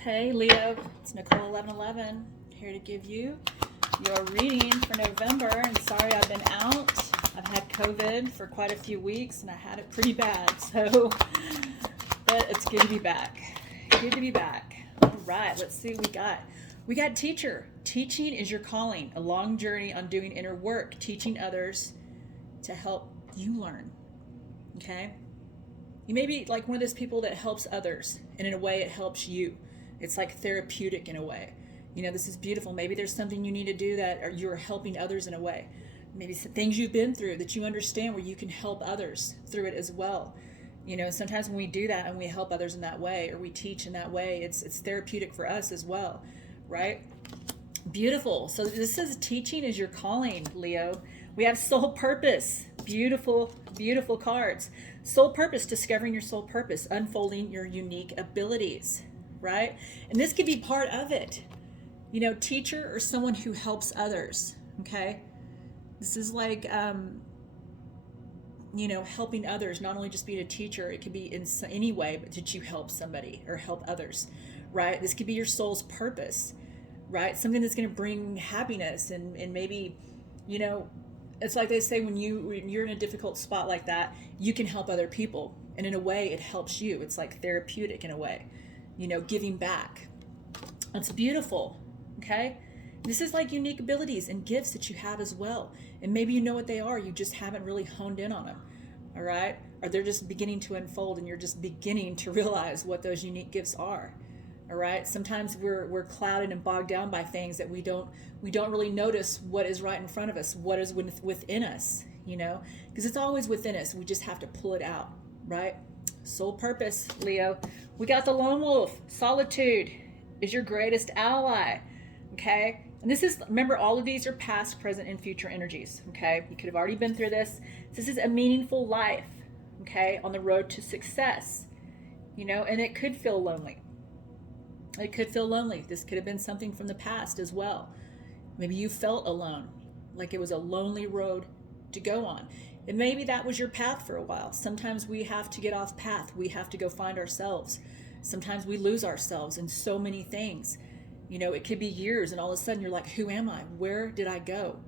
Hey Leo, it's Nicole 1111 here to give you your reading for November. And sorry I've been out. I've had COVID for quite a few weeks and I had it pretty bad. But it's good to be back. Good to be back. All right, let's see what we got. We got teacher. Teaching is your calling, a long journey on doing inner work, teaching others to help you learn. Okay? You may be like one of those people that helps others, and in a way it helps you. It's like therapeutic in a way. This is beautiful. Maybe there's something you need to do that you're helping others in a way. Maybe some things you've been through that you understand where you can help others through it as well. Sometimes when we do that and we help others in that way, or we teach in that way, it's therapeutic for us as well, right? Beautiful. So this is teaching is your calling, Leo. We have soul purpose. Beautiful, beautiful cards. Soul purpose, discovering your soul purpose, unfolding your unique abilities, right? And this could be part of it. Teacher or someone who helps others, okay? This is like, helping others, not only just being a teacher, it could be in any way, but did you help somebody or help others, right? This could be your soul's purpose, right? Something that's going to bring happiness and maybe, it's like they say when you're in a difficult spot like that, you can help other people. And in a way, it helps you. It's like therapeutic in a way, giving back. It's beautiful, okay? This is like unique abilities and gifts that you have as well. And maybe you know what they are, you just haven't really honed in on them, all right? Or they're just beginning to unfold and you're just beginning to realize what those unique gifts are. All right. Sometimes we're clouded and bogged down by things that we don't really notice what is right in front of us, what is within us, because it's always within us. We just have to pull it out, right? Soul purpose, Leo. We got the lone wolf. Solitude is your greatest ally. Okay. And remember, all of these are past, present, and future energies. Okay. You could have already been through this. This is a meaningful life. Okay. On the road to success, and it could feel lonely. It could feel lonely. This could have been something from the past as well. Maybe you felt alone, like it was a lonely road to go on. And maybe that was your path for a while. Sometimes we have to get off path. We have to go find ourselves. Sometimes we lose ourselves in so many things. It could be years and all of a sudden you're like, who am I? Where did I go?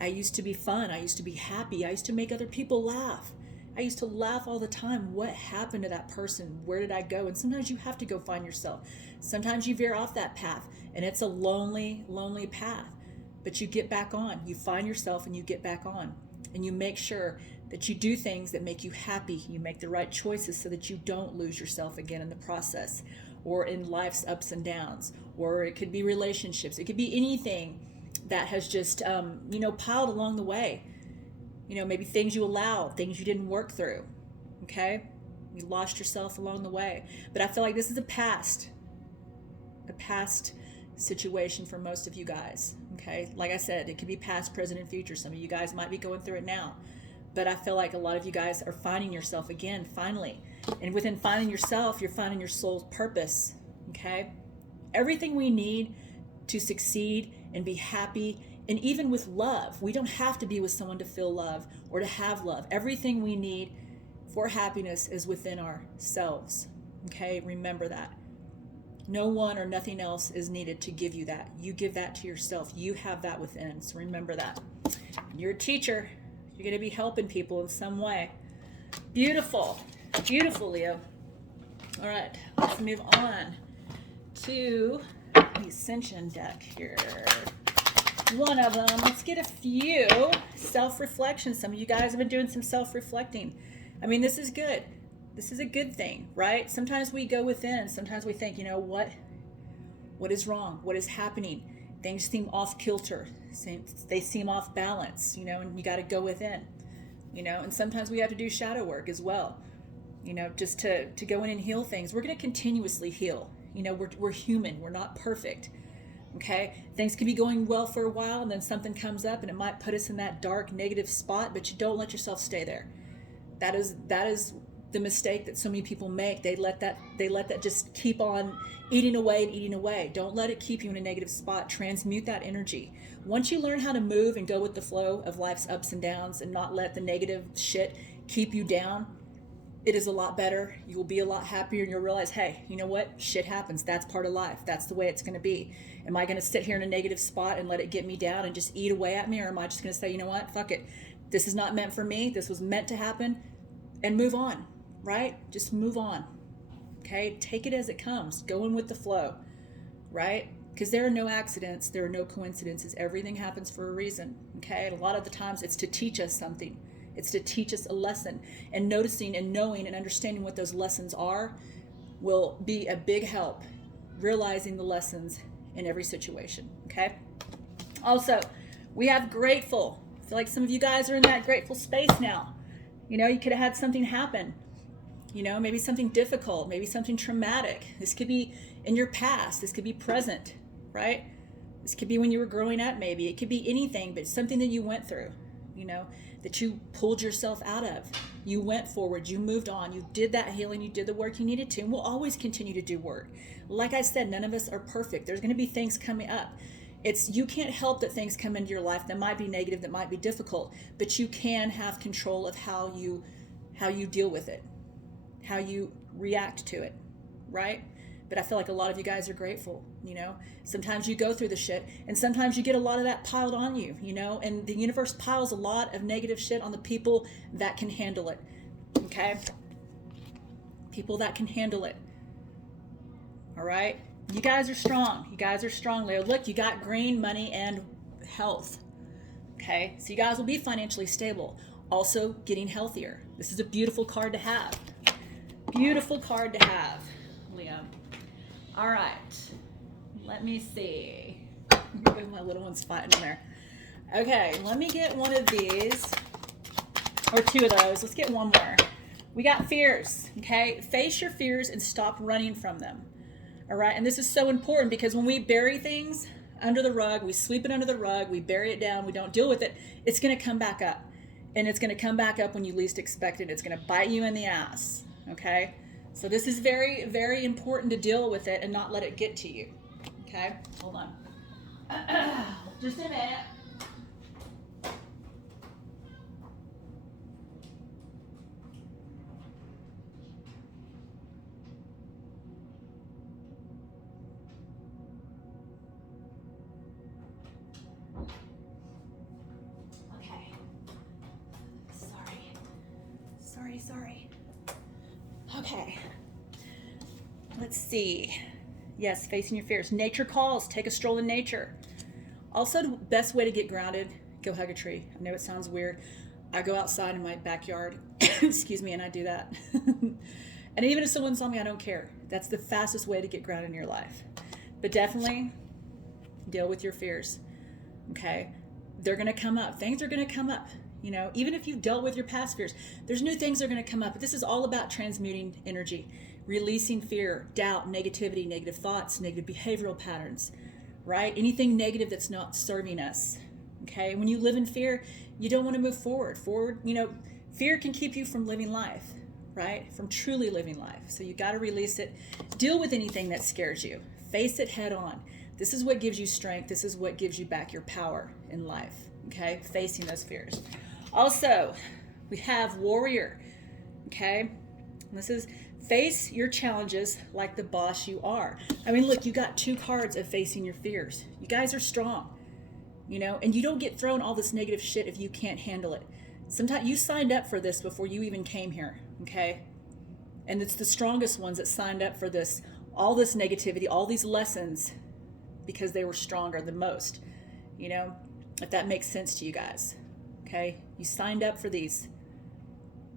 I used to be fun. I used to be happy. I used to make other people laugh. I used to laugh all the time. What happened to that person? Where did I go? And sometimes you have to go find yourself. Sometimes you veer off that path and it's a lonely, lonely path. But you get back on. You find yourself and you get back on. And you make sure that you do things that make you happy. You make the right choices so that you don't lose yourself again in the process or in life's ups and downs. Or it could be relationships. It could be anything that has just, piled along the way. Maybe things you allowed, things you didn't work through, okay? You lost yourself along the way. But I feel like this is a past situation for most of you guys, okay? Like I said, it could be past, present, and future. Some of you guys might be going through it now. But I feel like a lot of you guys are finding yourself again, finally. And within finding yourself, you're finding your soul's purpose, okay? Everything we need to succeed and be happy. And even with love, we don't have to be with someone to feel love or to have love. Everything we need for happiness is within ourselves. Okay, remember that. No one or nothing else is needed to give you that. You give that to yourself. You have that within. So remember that. You're a teacher. You're going to be helping people in some way. Beautiful. Beautiful, Leo. All right, let's move on to the Ascension deck here. One of them. Let's get a few self-reflection. Some of you guys have been doing some self-reflecting. I mean, this is good. This is a good thing, right? Sometimes we go within. Sometimes we think, what is wrong? What is happening? Things seem off kilter. They seem off balance, and you got to go within, and sometimes we have to do shadow work as well, just to go in and heal things. We're going to continuously heal. We're human. We're not perfect. Okay, things can be going well for a while and then something comes up and it might put us in that dark negative spot, but you don't let yourself stay there. That is the mistake that so many people make. They let that just keep on eating away and eating away. Don't let it keep you in a negative spot. Transmute that energy. Once you learn how to move and go with the flow of life's ups and downs and not let the negative shit keep you down, it is a lot better. You will be a lot happier, and you'll realize, hey, you know what? Shit happens. That's part of life. That's the way it's going to be. Am I going to sit here in a negative spot and let it get me down and just eat away at me? Or am I just going to say, you know what? Fuck it. This is not meant for me. This was meant to happen, and move on, right? Just move on. Okay? Take it as it comes. Go in with the flow, right? Because there are no accidents. There are no coincidences. Everything happens for a reason, okay? And a lot of the times it's to teach us something. It's to teach us a lesson, and noticing and knowing and understanding what those lessons are will be a big help, realizing the lessons in every situation, okay? Also, we have grateful. I feel like some of you guys are in that grateful space now. You know, you could have had something happen, you know, maybe something difficult, maybe something traumatic. This could be in your past. This could be present, right? This could be when you were growing up, maybe. It could be anything, but something that you went through, you know, that you pulled yourself out of. You went forward, you moved on, you did that healing, you did the work you needed to, and we'll always continue to do work. Like I said, none of us are perfect. There's going to be things coming up. You can't help that things come into your life that might be negative, that might be difficult, but you can have control of how you deal with it, how you react to it, right? But I feel like a lot of you guys are grateful, you know. Sometimes you go through the shit, and sometimes you get a lot of that piled on you, you know, and the universe piles a lot of negative shit on the people that can handle it, okay? People that can handle it, all right? You guys are strong. You guys are strong, Leo. Look, you got green, money, and health, okay? So you guys will be financially stable. Also, getting healthier. This is a beautiful card to have. Beautiful card to have, Leo. All right, let me see. My little one's fighting in there. Okay, let me get one of these, or two of those. Let's get one more. We got fears, okay? Face your fears and stop running from them, all right? And this is so important, because when we bury things under the rug, we sweep it under the rug, we bury it down, we don't deal with it, it's gonna come back up. And it's gonna come back up when you least expect it. It's gonna bite you in the ass, okay? So this is very, very important to deal with it and not let it get to you. Okay, hold on. Just a minute. Okay. Sorry. Okay. Let's see. Yes, facing your fears. Nature calls. Take a stroll in nature. Also, the best way to get grounded, go hug a tree. I know it sounds weird. I go outside in my backyard, excuse me, and I do that. And even if someone saw me, I don't care. That's the fastest way to get grounded in your life. But definitely deal with your fears, okay? They're going to come up. Things are going to come up. You know, even if you've dealt with your past fears, there's new things that are going to come up. But this is all about transmuting energy, releasing fear, doubt, negativity, negative thoughts, negative behavioral patterns, right? Anything negative that's not serving us, okay? When you live in fear, you don't want to move forward. You know, fear can keep you from living life, right? From truly living life. So you got to release it. Deal with anything that scares you. Face it head on. This is what gives you strength. This is what gives you back your power in life, okay? Facing those fears. Also, we have warrior, okay? This is face your challenges like the boss you are. I mean, look, you got two cards of facing your fears. You guys are strong, you know, and you don't get thrown all this negative shit if you can't handle it. Sometimes you signed up for this before you even came here, okay? And it's the strongest ones that signed up for this, all this negativity, all these lessons, because they were stronger than most, you know, if that makes sense to you guys. Okay, you signed up for these,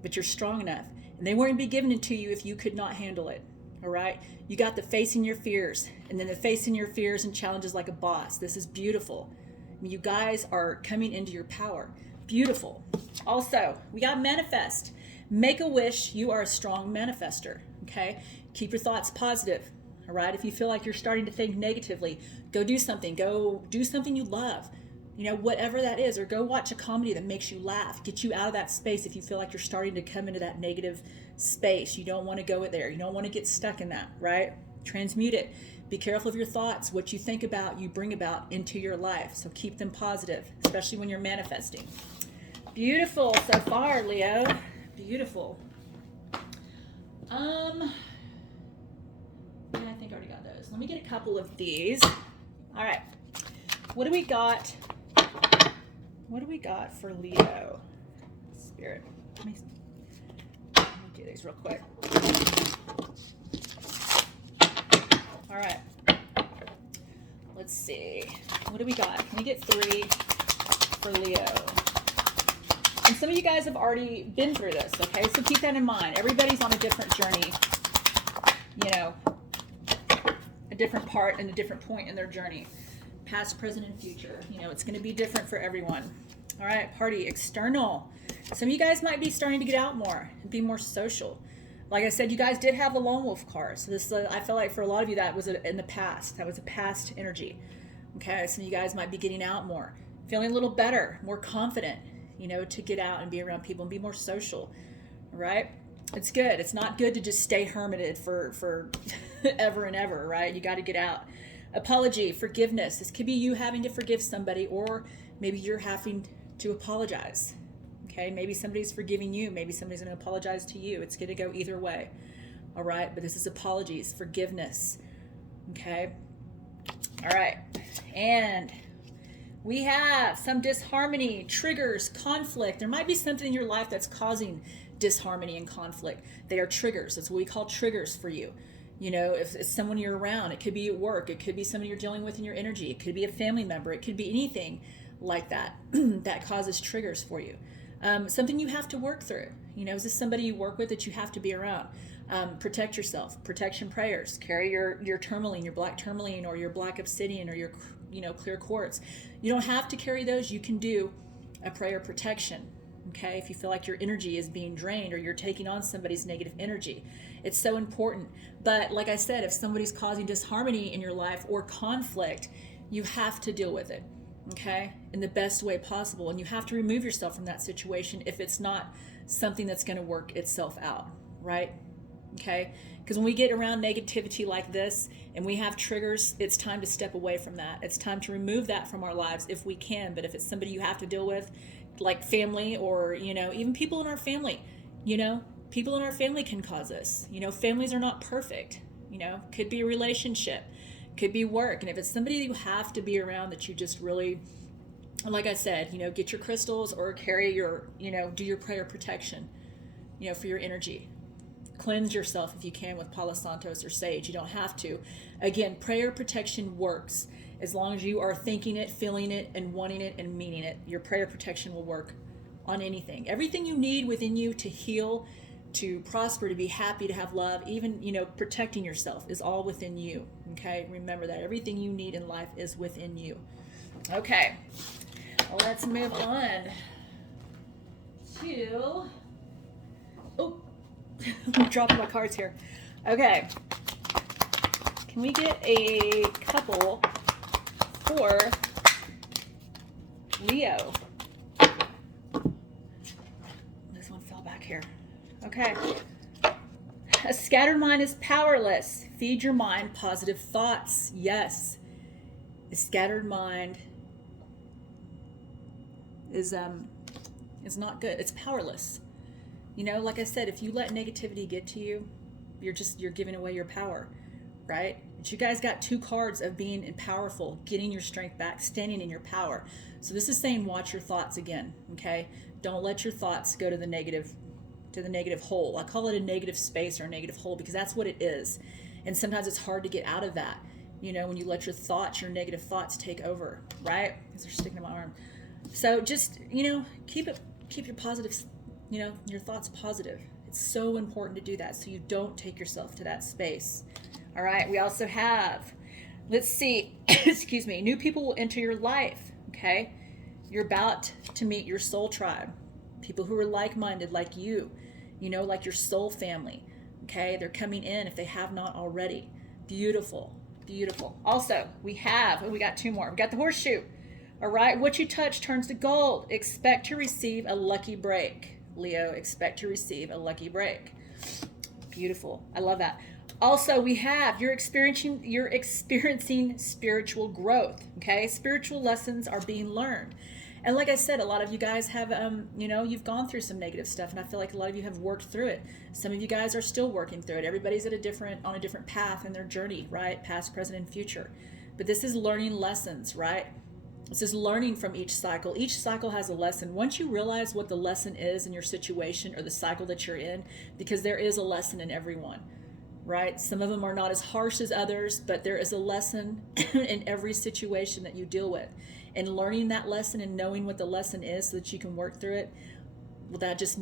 but you're strong enough, and they weren't be given to you if you could not handle it. All right, you got the facing your fears, and then the facing your fears and challenges like a boss. This is beautiful. I mean, you guys are coming into your power. Beautiful. Also, we got manifest. Make a wish. You are a strong manifester. Okay, keep your thoughts positive. All right, if you feel like you're starting to think negatively, go do something. Go do something you love. You know, whatever that is, or go watch a comedy that makes you laugh, get you out of that space if you feel like you're starting to come into that negative space. You don't want to go there. You don't want to get stuck in that, right? Transmute it. Be careful of your thoughts. What you think about, you bring about into your life. So keep them positive, especially when you're manifesting. Beautiful so far, Leo. Beautiful. Yeah, I think I already got those. Let me get a couple of these. All right. What do we got? What do we got for Leo? Spirit. Let me do these real quick. All right. Let's see. What do we got? Can we get 3 for Leo? And some of you guys have already been through this, okay? So keep that in mind. Everybody's on a different journey, you know, a different part and a different point in their journey. Past, present, and future. You know, it's going to be different for everyone. All right, party, external. Some of you guys might be starting to get out more and be more social. Like I said, you guys did have the lone wolf card. So this, I feel like for a lot of you, that was in the past. That was a past energy. Okay, some of you guys might be getting out more, feeling a little better, more confident, you know, to get out and be around people and be more social. All right? It's good. It's not good to just stay hermited for ever and ever, right? You got to get out. Apology, forgiveness. This could be you having to forgive somebody, or maybe you're having to apologize. Okay, maybe somebody's forgiving you. Maybe somebody's going to apologize to you. It's going to go either way. All right, but this is apologies, forgiveness. Okay. All right, and we have some disharmony, triggers, conflict. There might be something in your life that's causing disharmony and conflict. They are triggers. That's what we call triggers for you. You know, if it's someone you're around, it could be at work, it could be someone you're dealing with in your energy, it could be a family member, it could be anything like that that causes triggers for you. Something you have to work through. You know, is this somebody you work with that you have to be around? Protect yourself. Protection prayers. Carry your tourmaline, your black tourmaline, or your black obsidian, or your, you know, clear quartz. You don't have to carry those. You can do a prayer protection. Okay, if you feel like your energy is being drained or you're taking on somebody's negative energy, it's so important. But like I said, if somebody's causing disharmony in your life or conflict, you have to deal with it, okay, in the best way possible. And you have to remove yourself from that situation if it's not something that's going to work itself out, right? Okay, because when we get around negativity like this and we have triggers, it's time to step away from that. It's time to remove that from our lives if we can. But if it's somebody you have to deal with, like family, or, you know, even people in our family, you know, people in our family can cause this. You know, families are not perfect. You know, could be a relationship, could be work. And if it's somebody that you have to be around that you just really, like I said, you know, get your crystals or carry your, you know, do your prayer protection, you know, for your energy. Cleanse yourself if you can with Palo Santos or sage. You don't have to. Again, prayer protection works. As long as you are thinking it, feeling it, and wanting it, and meaning it, your prayer protection will work on anything. Everything you need within you to heal, to prosper, to be happy, to have love, even, you know, protecting yourself is all within you. Okay? Remember that. Everything you need in life is within you. Okay. Well, let's move on to... Oh, I'm dropping my cards here. Okay. Can we get a couple for Leo? This one fell back here. Okay. A scattered mind is powerless. Feed your mind positive thoughts. Yes. A scattered mind is not good. It's powerless. You know, like I said, if you let negativity get to you, you're giving away your power, right? But you guys got 2 cards of being powerful, getting your strength back, standing in your power. So this is saying watch your thoughts again, okay? Don't let your thoughts go to the negative hole. I call it a negative space or a negative hole because that's what it is. And sometimes it's hard to get out of that, you know, when you let your negative thoughts take over, right? Because they're sticking to my arm. So just, you know, keep your positive, you know, your thoughts positive. It's so important to do that so you don't take yourself to that space. All right, we also have, let's see, excuse me, new people will enter your life, okay? You're about to meet your soul tribe, people who are like-minded like you know, like your soul family, okay? They're coming in if they have not already. Beautiful, beautiful. Also, we got 2 more. We got the horseshoe. All right, what you touch turns to gold. Expect to receive a lucky break. Leo, expect to receive a lucky break. Beautiful. I love that. Also, you're experiencing spiritual growth, okay? Spiritual lessons are being learned. And like I said, a lot of you guys have, you've gone through some negative stuff, and I feel like a lot of you have worked through it. Some of you guys are still working through it. Everybody's on a different path in their journey, right? Past, present, and future. But this is learning lessons, right? This is learning from each cycle. Each cycle has a lesson. Once you realize what the lesson is in your situation or the cycle that you're in, because there is a lesson in everyone, right? Some of them are not as harsh as others, but there is a lesson in every situation that you deal with. And learning that lesson and knowing what the lesson is so that you can work through it, well, that just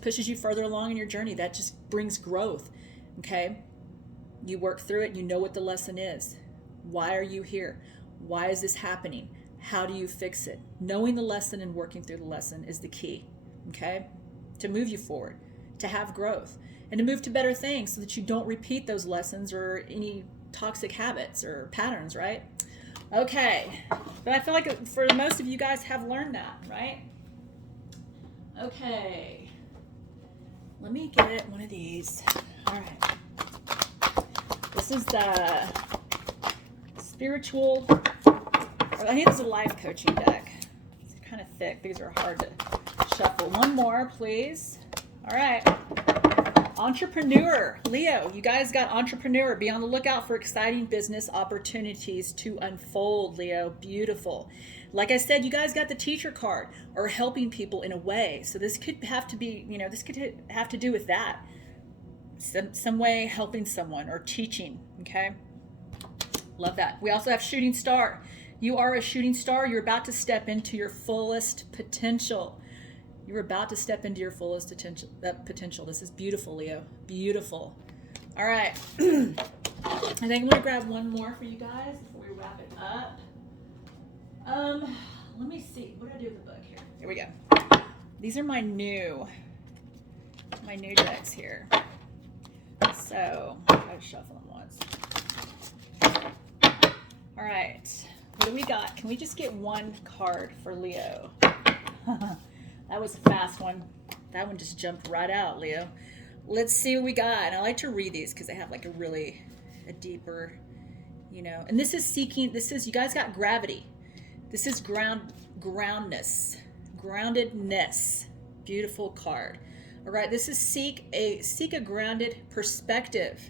pushes you further along in your journey. That just brings growth, okay? You work through it, you know what the lesson is. Why are you here? Why is this happening? How do you fix it? Knowing the lesson and working through the lesson is the key, okay? To move you forward, to have growth, and to move to better things so that you don't repeat those lessons or any toxic habits or patterns, right? Okay, but I feel like for most of you guys have learned that, right? Okay, let me get one of these. All right, this is the spiritual, I think this is a life coaching deck. It's kind of thick. These are hard to shuffle. One more, please. All right. Entrepreneur, Leo, you guys got entrepreneur. Be on the lookout for exciting business opportunities to unfold, Leo. Beautiful. Like I said, you guys got the teacher card, or helping people in a way. So this could have to be, this could have to do with that. Some way helping someone or teaching, okay? Love that. We also have shooting star. You are a shooting star. You're about to step into your fullest potential. You're about to step into your fullest potential. This is beautiful, Leo. Beautiful. All right. I think I'm going to grab one more for you guys before we wrap it up. Let me see. What did I do with the book here? Here we go. These are my new decks here. So I'll shuffle them once. All right. What do we got? Can we just get one card for Leo? That was a fast one. That one just jumped right out, Leo. Let's see what we got. And I like to read these because they have like a deeper, and this is you guys got gravity. This is groundedness. Beautiful card. All right, this is seek a grounded perspective.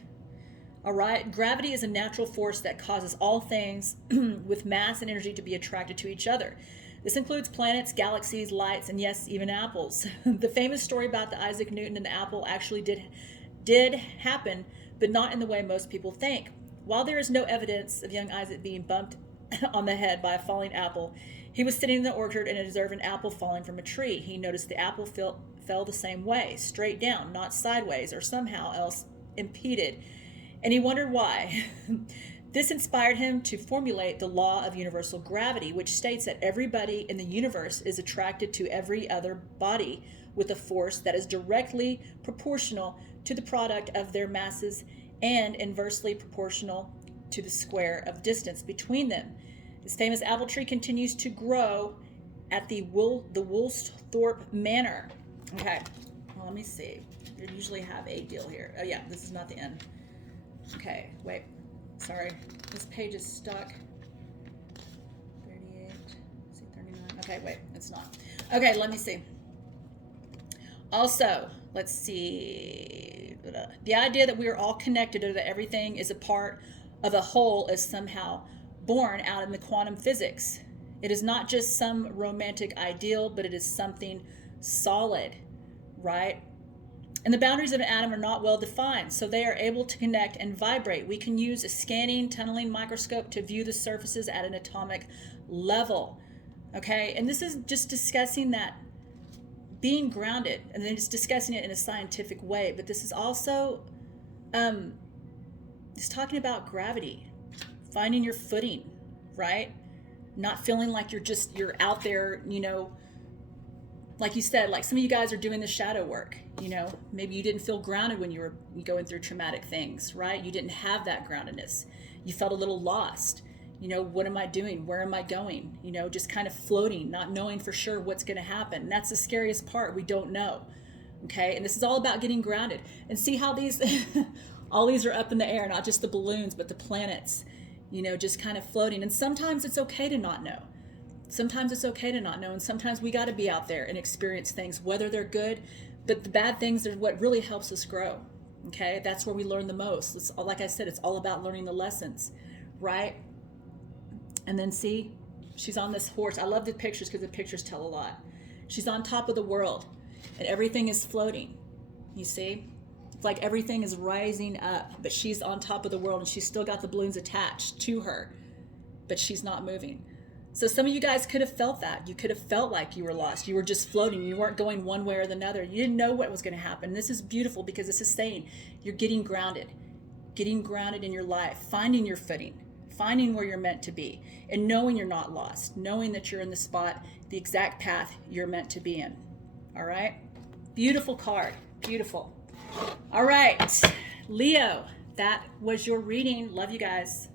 All right, gravity is a natural force that causes all things with mass and energy to be attracted to each other. This includes planets, galaxies, lights, and yes, even apples. The famous story about the Isaac Newton and the apple actually did happen, but not in the way most people think. While there is no evidence of young Isaac being bumped on the head by a falling apple, he was sitting in the orchard and observed an apple falling from a tree. He noticed the apple fell the same way, straight down, not sideways or somehow else impeded, and he wondered why. This inspired him to formulate the law of universal gravity, which states that everybody in the universe is attracted to every other body with a force that is directly proportional to the product of their masses and inversely proportional to the square of distance between them. This famous apple tree continues to grow at the Woolsthorpe Manor. Okay, well, let me see. You usually have a deal here. Oh yeah, this is not the end. Okay, wait. Sorry, this page is stuck. 38, 39. Okay, wait, it's not. Okay, let me see. Also, let's see. The idea that we are all connected or that everything is a part of a whole is somehow born out in the quantum physics. It is not just some romantic ideal, but it is something solid, right? And the boundaries of an atom are not well defined, so they are able to connect and vibrate. We can use a scanning, tunneling microscope to view the surfaces at an atomic level. Okay, and this is just discussing that being grounded, and then just discussing it in a scientific way. But this is also it's talking about gravity, finding your footing, right? Not feeling like you're out there, like you said, like some of you guys are doing the shadow work. Maybe you didn't feel grounded when you were going through traumatic things, right? You didn't have that groundedness. You felt a little lost. What am I doing? Where am I going? Just kind of floating, not knowing for sure what's going to happen. And that's the scariest part. We don't know. Okay. And this is all about getting grounded. And see how these, all these are up in the air, not just the balloons, but the planets, just kind of floating. And sometimes it's okay to not know. Sometimes it's okay to not know, and sometimes we got to be out there and experience things, whether they're good, but the bad things are what really helps us grow. Okay, that's where we learn the most. It's, like I said, it's all about learning the lessons, right? And then see, she's on this horse. I love the pictures because the pictures tell a lot. She's on top of the world, and everything is floating. You see? It's like everything is rising up, but she's on top of the world, and she's still got the balloons attached to her, but she's not moving. So some of you guys could have felt that. You could have felt like you were lost. You were just floating. You weren't going one way or the other. You didn't know what was going to happen. This is beautiful because this is saying you're getting grounded in your life, finding your footing, finding where you're meant to be, and knowing you're not lost, knowing that you're in the spot, the exact path you're meant to be in. All right? Beautiful card. Beautiful. All right, Leo, that was your reading. Love you guys.